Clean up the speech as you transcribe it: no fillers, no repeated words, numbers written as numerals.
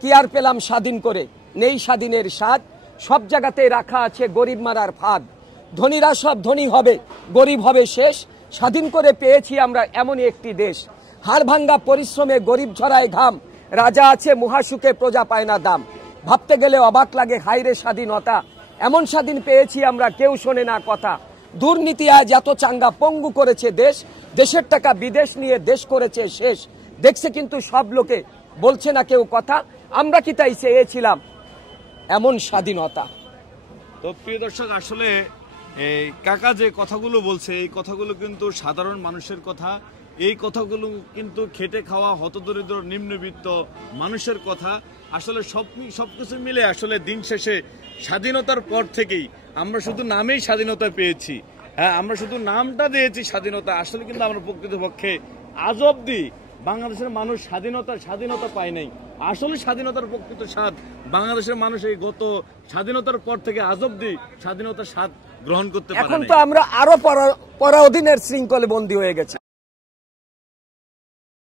কি আর পেলাম স্বাধীন করে, নেই স্বাধীনের স্বাদ, সব জায়গাতে রাখা আছে গরিব মারার ফাঁদ। ধনীরা সব ধনী হবে, গরিব হবে শেষ, স্বাধীন করে পেয়েছি আমরা এমনই একটি দেশ। হাড় ভাঙ্গা পরিশ্রমে গরিব ঝরায় ঘাম, রাজা আছে মহাসুখে প্রজা পায় না দাম। ভাবতে গেলে অবাক লাগে হায়রে স্বাধীনতা, এমন স্বাধীন পেয়েছি আমরা কেউ শোনে না কথা। দুর্নীতি আজ এত চাঙ্গা পঙ্গু করেছে দেশ, দেশের টাকা বিদেশ নিয়ে দেশ করেছে শেষ। দেখছে কিন্তু সব লোকে, বলছে না কেউ কথা, আমরা কি তাই চেয়েছিলাম এমন স্বাধীনতা। তো প্রিয় দর্শক, আসলে এই কাকা যে কথাগুলো বলছে এই কথাগুলো কিন্তু সাধারণ মানুষের কথা, এই কথাগুলো কিন্তু খেটে খাওয়া হতদরিদ্র নিম্নবিত্ত মানুষের কথা। আসলে সবকিছু মিলে আসলে দিন শেষে স্বাধীনতার পর থেকেই আমরা শুধু নামেই স্বাধীনতা পেয়েছি। হ্যাঁ, আমরা শুধু নামটা দিয়েছি স্বাধীনতা, আসলে কিন্তু আমরা প্রকৃতপক্ষে আজ অব্দি বাংলাদেশের মানুষ স্বাধীনতা পায় নাই। আসলে স্বাধীনতার প্রকৃত স্বাদ বাংলাদেশের মানুষ এই গত স্বাধীনতার পর থেকে আজ অব্দি স্বাধীনতার স্বাদ গ্রহণ করতে পারে। এখন তো আমরা আরো পরাধীনের শৃঙ্খলে বন্দী হয়ে গেছি।